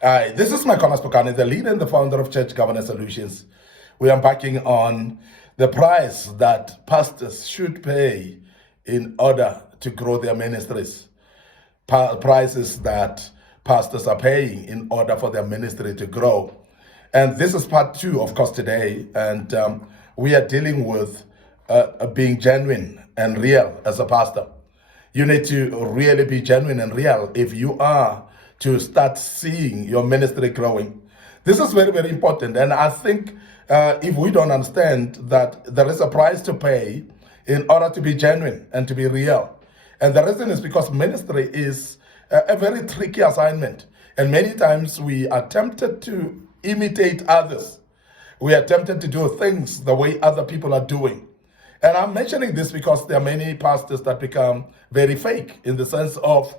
This is my Spokane, the leader and the founder of Church Governance Solutions. We are embarking on the price that pastors should pay in order to grow their ministries. Prices that pastors are paying in order for their ministry to grow. And this is part two, of course, today. And we are dealing with being genuine and real as a pastor. You need to really be genuine and real if you are to start seeing your ministry growing. This is very, very important. And I think if we don't understand that there is a price to pay in order to be genuine and to be real. And the reason is because ministry is a very tricky assignment. And many times we are tempted to imitate others. We are tempted to do things the way other people are doing. And I'm mentioning this because there are many pastors that become very fake in the sense of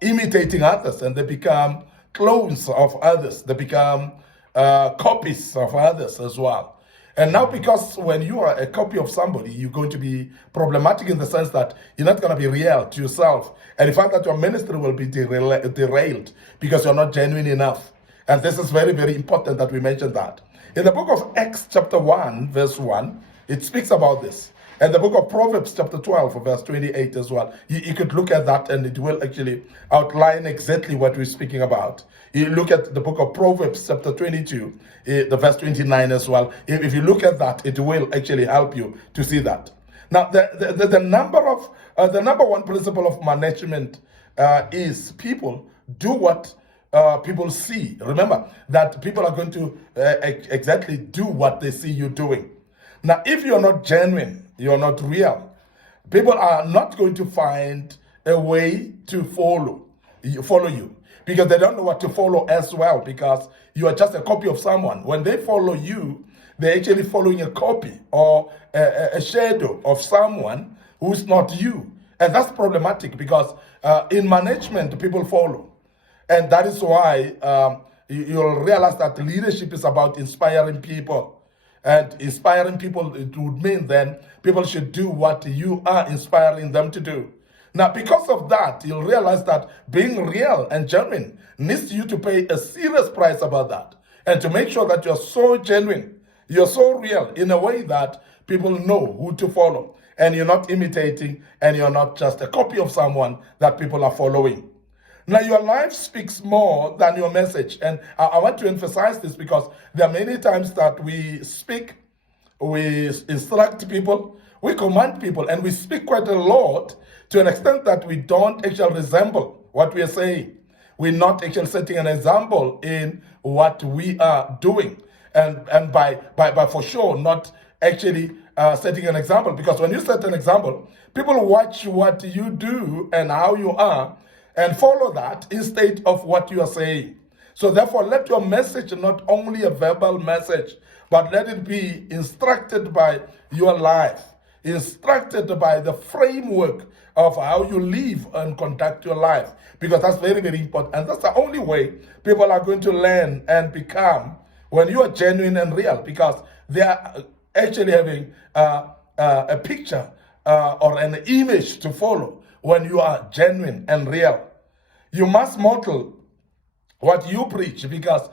imitating others, and they become clones of others. They become copies of others as well. And now, because when you are a copy of somebody, you're going to be problematic in the sense that you're not going to be real to yourself. And in fact, that your ministry will be derailed because you're not genuine enough. And this is very, very important that we mention that. In the book of Acts chapter 1, verse 1, it speaks about this. And the book of Proverbs chapter 12, verse 28 as well. You could look at that and it will actually outline exactly what we're speaking about. You look at the book of Proverbs chapter 22, the verse 29 as well. If you look at that, it will actually help you to see that. Now, the number one principle of management is people do what people see. Remember that people are going to exactly do what they see you doing. Now, if you're not genuine, you're not real, people are not going to find a way to follow you because they don't know what to follow as well, because you are just a copy of someone. When they follow you, they're actually following a copy or a shadow of someone who's not you. And that's problematic because in management, people follow. And that is why you'll realize that leadership is about inspiring people. And inspiring people, it would mean then people should do what you are inspiring them to do. Now, because of that, you'll realize that being real and genuine needs you to pay a serious price about that. And to make sure that you're so genuine, you're so real in a way that people know who to follow. And you're not imitating, and you're not just a copy of someone that people are following. Now, your life speaks more than your message. And I want to emphasize this because there are many times that we speak, we instruct people, we command people, and we speak quite a lot to an extent that we don't actually resemble what we are saying. We're not actually setting an example in what we are doing. And by for sure, not actually setting an example. Because when you set an example, people watch what you do and how you are, and follow that instead of what you are saying. So therefore, let your message not only a verbal message, but let it be instructed by your life, instructed by the framework of how you live and conduct your life, because that's very, very important. And that's the only way people are going to learn and become when you are genuine and real, because they are actually having a picture or an image to follow. When you are genuine and real, you must model what you preach, because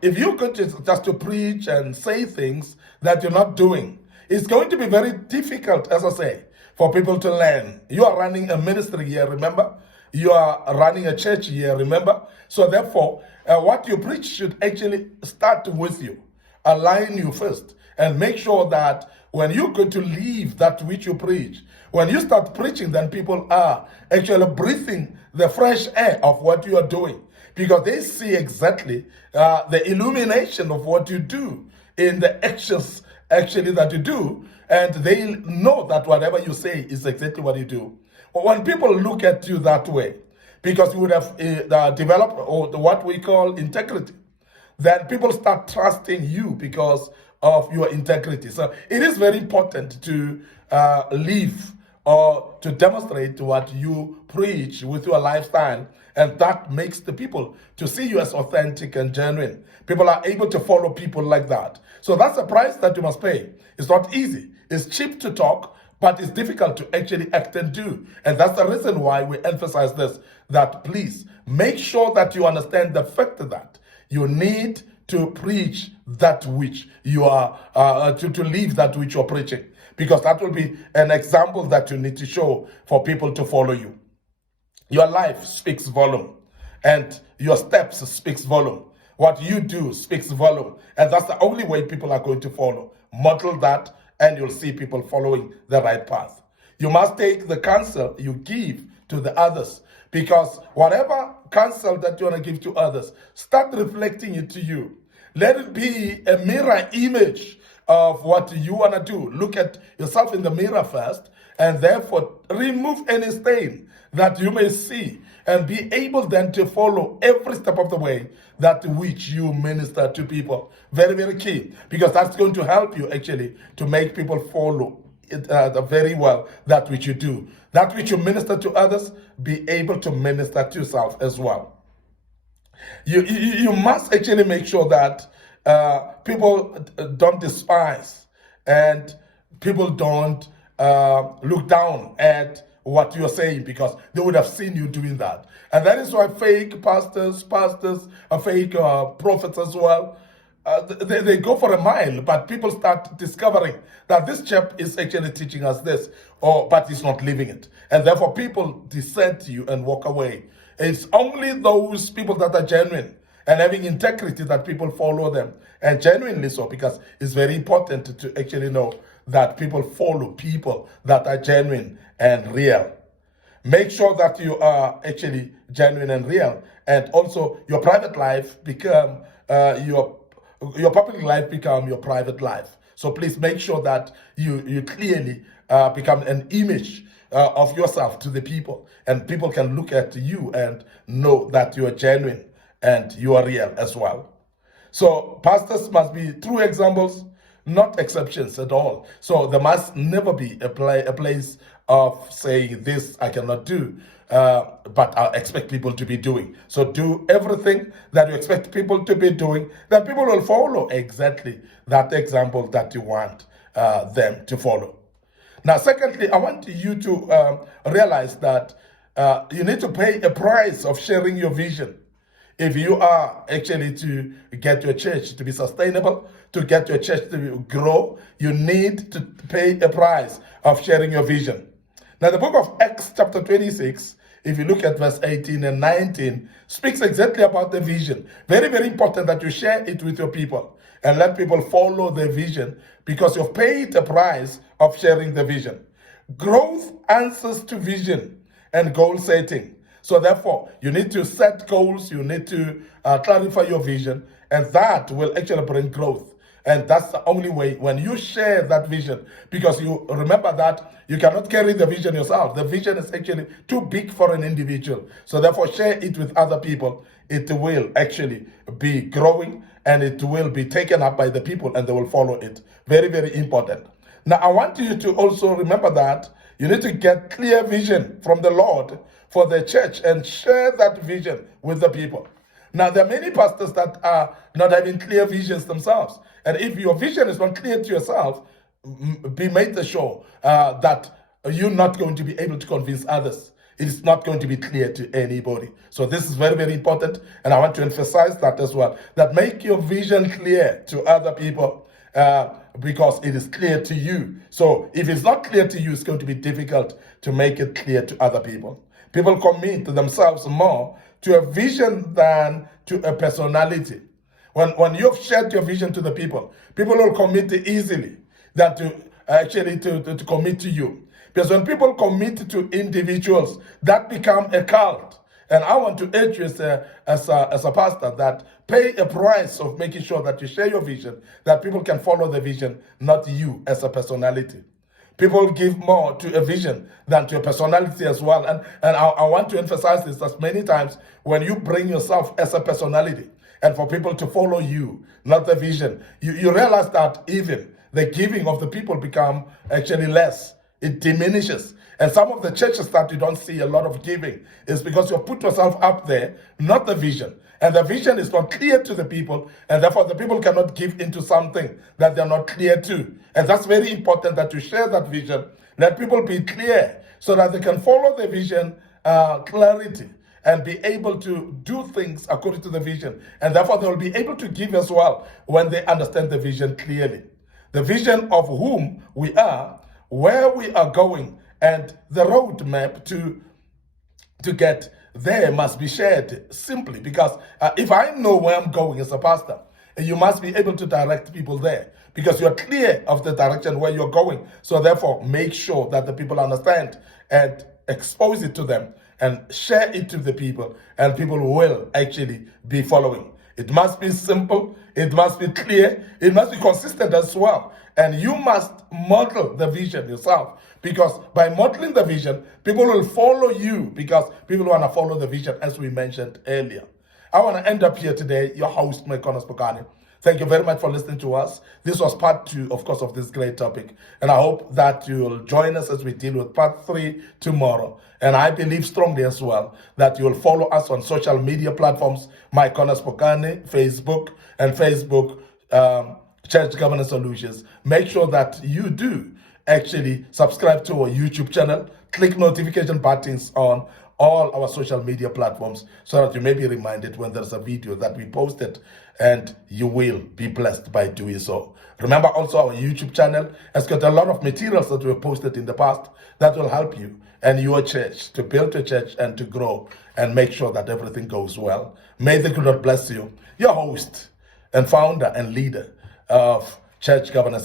if you could just to preach and say things that you're not doing, it's going to be very difficult, as I say, for people to learn. You are running a ministry here, remember? You are running a church here, remember? So therefore, what you preach should actually start with you, align you first, and make sure that when you go to leave that which you preach, when you start preaching, then people are actually breathing the fresh air of what you are doing, because they see exactly the illumination of what you do in the actions actually that you do, and they know that whatever you say is exactly what you do. But when people look at you that way, because you would have developed what we call integrity, then people start trusting you because of your integrity. So it is very important to live or to demonstrate what you preach with your lifestyle, and that makes the people to see you as authentic and genuine. People are able to follow people like that. So that's the price that you must pay. It's not easy. It's cheap to talk, but it's difficult to actually act and do. And that's the reason why we emphasize this, that please make sure that you understand the fact that you need to preach that which you are, to live that which you're preaching, because that will be an example that you need to show for people to follow you. Your life speaks volume, and your steps speaks volume. What you do speaks volume, and that's the only way people are going to follow. Model that, and you'll see people following the right path. You must take the counsel you give to the others, because whatever counsel that you want to give to others, start reflecting it to you. Let it be a mirror image of what you want to do. Look at yourself in the mirror first, and therefore remove any stain that you may see, and be able then to follow every step of the way that which you minister to people. Very, very key, because that's going to help you actually to make people follow it, very well that which you do. That which you minister to others, be able to minister to yourself as well. You must actually make sure that people don't despise, and people don't look down at what you're saying, because they would have seen you doing that. And that is why fake pastors, fake prophets as well, they go for a mile, but people start discovering that this chap is actually teaching us this, but he's not living it. And therefore people descend to you and walk away. It's only those people that are genuine and having integrity that people follow them, and genuinely so, because it's very important to actually know that people follow people that are genuine and real. Make sure that you are actually genuine and real, and also your private life become your public life become your private life. So please make sure that you clearly become an image of yourself to the people, and people can look at you and know that you are genuine and you are real as well. So pastors must be true examples, not exceptions at all. So there must never be a place of saying this I cannot do, but I expect people to be doing. So do everything that you expect people to be doing, then people will follow exactly that example that you want them to follow. Now, secondly, I want you to realize that you need to pay a price of sharing your vision. If you are actually to get your church to be sustainable, to get your church to grow, you need to pay a price of sharing your vision. Now, the book of Acts chapter 26, if you look at verse 18 and 19, speaks exactly about the vision. Very, very important that you share it with your people and let people follow the vision, because you've paid a price of sharing the vision. Growth answers to vision and goal setting. So therefore, you need to set goals, you need to clarify your vision, and that will actually bring growth. And that's the only way when you share that vision, because you remember that you cannot carry the vision yourself. The vision is actually too big for an individual. So therefore, share it with other people. It will actually be growing, and it will be taken up by the people, and they will follow it. Very, very important. Now, I want you to also remember that you need to get clear vision from the Lord for the church and share that vision with the people. Now, there are many pastors that are not having clear visions themselves. And if your vision is not clear to yourself, be made sure that you're not going to be able to convince others. It is not going to be clear to anybody. So this is very, very important. And I want to emphasize that as well, that make your vision clear to other people, because it is clear to you. So if it's not clear to you, it's going to be difficult to make it clear to other people. People commit themselves more to a vision than to a personality. When you've shared your vision to the people, people will commit easily than to actually to commit to you. Because when people commit to individuals, that become a cult. And I want to urge you as a pastor that pay a price of making sure that you share your vision, that people can follow the vision, not you as a personality. People give more to a vision than to a personality as well. And I want to emphasize this, that many times when you bring yourself as a personality and for people to follow you, not the vision, you realize that even the giving of the people become actually less. It diminishes. And some of the churches that you don't see a lot of giving is because you put yourself up there, not the vision. And the vision is not clear to the people, and therefore the people cannot give into something that they're not clear to. And that's very important that you share that vision Let people be clear so that they can follow the vision clarity and be able to do things according to the vision. And therefore, they will be able to give as well when they understand the vision clearly. The vision of whom we are, where we are going, and the roadmap to get there must be shared simply, because if I know where I'm going as a pastor, you must be able to direct people there because you're clear of the direction where you're going. So therefore, make sure that the people understand and expose it to them and share it to the people, and people will actually be following. It must be simple, it must be clear, it must be consistent as well. And you must model the vision yourself, because by modeling the vision, people will follow you because people want to follow the vision, as we mentioned earlier. I want to end up here today, your host, Mekonas Pokani. Thank you very much for listening to us. This was part 2, of course, of this great topic. And I hope that you will join us as we deal with part 3 tomorrow. And I believe strongly as well that you will follow us on social media platforms, Mekonas Pokani, Facebook, and Facebook Church Governance Solutions. Make sure that you do actually subscribe to our YouTube channel, click notification buttons on all our social media platforms so that you may be reminded when there's a video that we posted, and you will be blessed by doing so. Remember also, our YouTube channel has got a lot of materials that we've posted in the past that will help you and your church to build your church and to grow and make sure that everything goes well. May the good Lord bless you. Your host and founder and leader of Church Governance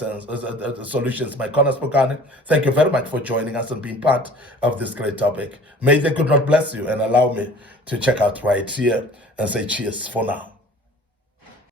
Solutions, Mekonas Pokani. Thank you very much for joining us and being part of this great topic. May the good Lord bless you, and allow me to check out right here and say cheers for now.